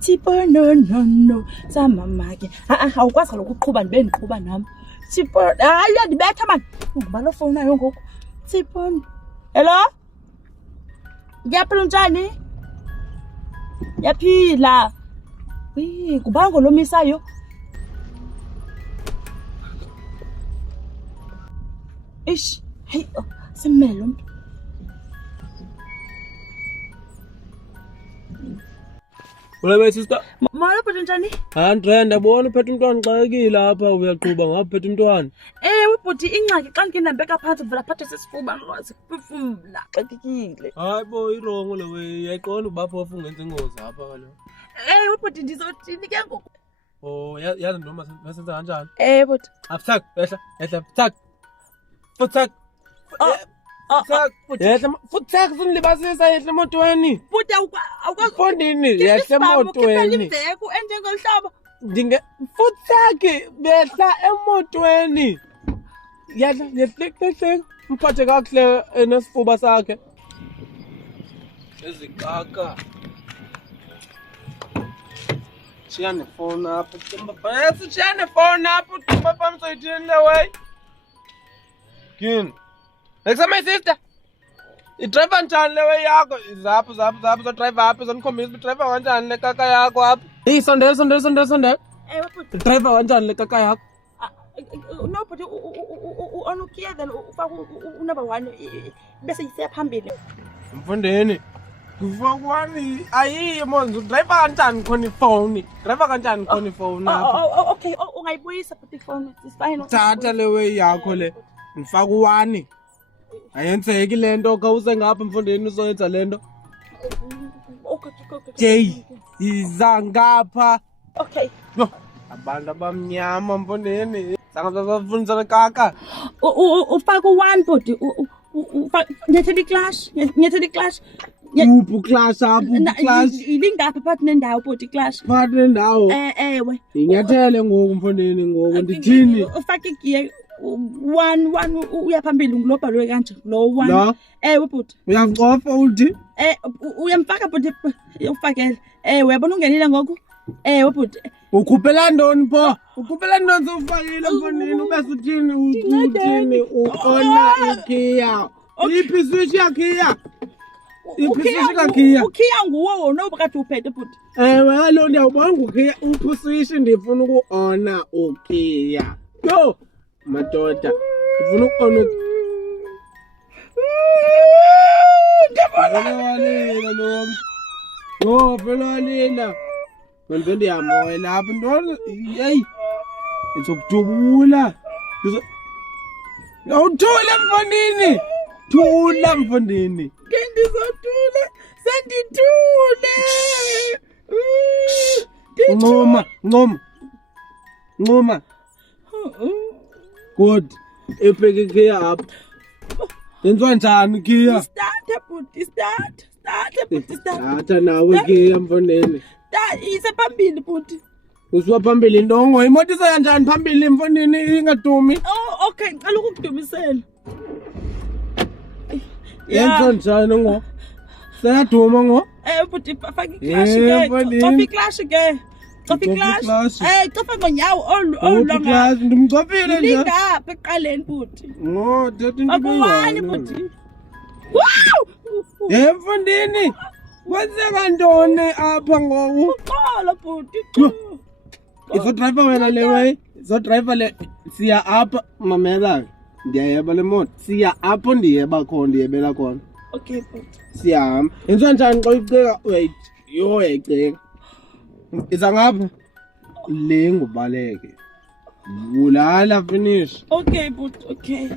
Tipo no samamake awukwazi kaloku uqhuba ndibe ndiqhuba nami tipo hayi uyandibetha mani ngubani ofowunayo ngoku tipo hello ngiyaphila njani yaphila ngubani ngolomisayo ish hey simele lo mntu Ule sister. Molo bhuti njani? Andrea ndabona uphethe umntwana xakekile apha uyaqhuba ngapha uphethe umntwana. Bhuti ingxaki xa ndike ndambeka phantsi vula phathe sesifuba ngikwazi ukuphefumla xakekile. Hayi bo irongo le we yayiqonda uba phofu ungenza ingozi apha kaloku. Bhuti ndizothini ke ngoku? Oh yazi noma masenza kanjani? Bhuti. Aftak ehla tak. Futak. Futak sinilibasisa ehla emotweni. Bhuti awukwazi Mfondini yehla emotweni. Imveko enjengomhlaba. Futak behla emotweni. Yadla yehle mphathe kakuhle enesifuba sakhe. Ezikaka. Chiyane phone apho Tumba. Chiyane phone apho Tumba pamsoyithini le way. Kin. Next my sister. I-driver njani le way yakho? Zapho so driver apho zonikhombisa i-driver kanjani le kaka yakho apho. Hey sondela. Bhuti. I-driver kanjani le kaka yakho? No bhuti onukiya then ufaka unumber 1 bese yisiya phambili. Mfondeni. Kufakwani ayiyo manje driver kanjani khona ifone? Driver kanjani khona ifone apha? Okay ungayibuyisa bhuti ifone is fine. Thatha le way yakho le. Ngifaka u1. Ayenzeki lento kawuse ngapha mfondeni uzoyenza lento. Okay. Jay, iza ngapha. Okay. No. Abantu abamnyama mfondeni. Sangazafundisa kaka. Ufaka u1 bhuti nethedi clash. Uphu class apho class. Ilingapha phakathi nendawo bhuti clash. Phakathi nendawo. Ewe. Inyathele ngoku mfondeni ngoku ndithini? Ufaka igiye 1 uya phambili ngilobhalwe kanje lo 1. La. Ewe bhuti. Uyacofa uthi? Uyamfaka bhuti ufakele. Uyabona ungenile ngoku? Bhuti. Ukhuphela ntoni pho? Ukhuphela ntoni sofakile mfondeni ubese uthini uqona iKia. Iphi switch yakhiya? Ukhiya nguwo wona obakade uphethe bhuti. Ewe kaloku ndiyawubona ngukhiya uphi switch ndifuna ukuona ukhiya. Yo madoda ndifuna ukuona Phela Manje ndiyamoya lapha ntoni hey izokujubula Awuthule mfondini thula mfondini Ngizotula sendithule Ncoma Good epheke Kia apha Yenziwa njani Kia Start bhuti start Start nawe Kia mfondini Isa phambili bhuti. Usuwa phambili ndongo imoto isoya njani phambili mfondini ingadumi. Okay ngicela ukukudumisela. Yenza njani ngo? Sayaduma ngo? Bhuti faka iclash ke. Cofa iclash ke. Cofa iclash. Cofa ngonyawo olonga. Ndimcofile nje. Lingapha eqaleni bhuti. Ngo thatha into Abani bhuti. Wow! Mfondini. Kwenzeka ntoni apha ngoku? Uxolo bhuti. Izo driver wena le way. Izo driver le siya apha mamela. Ndiyayeba le moto. Siya apho ndiyeba khona ndiyebela khona. Okay bhuti. Siyahamba. Yenziwa njani xa uyiceka? Wait. Yo yayiceka. Iza ngapha. Le ngubaleke. Bulala finish. Okay bhuti okay.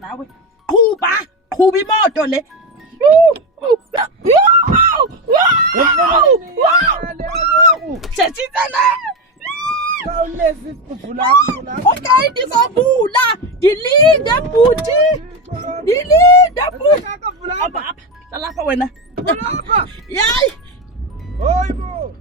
Nawe qhuba imoto le Okay ndizovula ndilinde bhuti apha wena yayi Hoyibo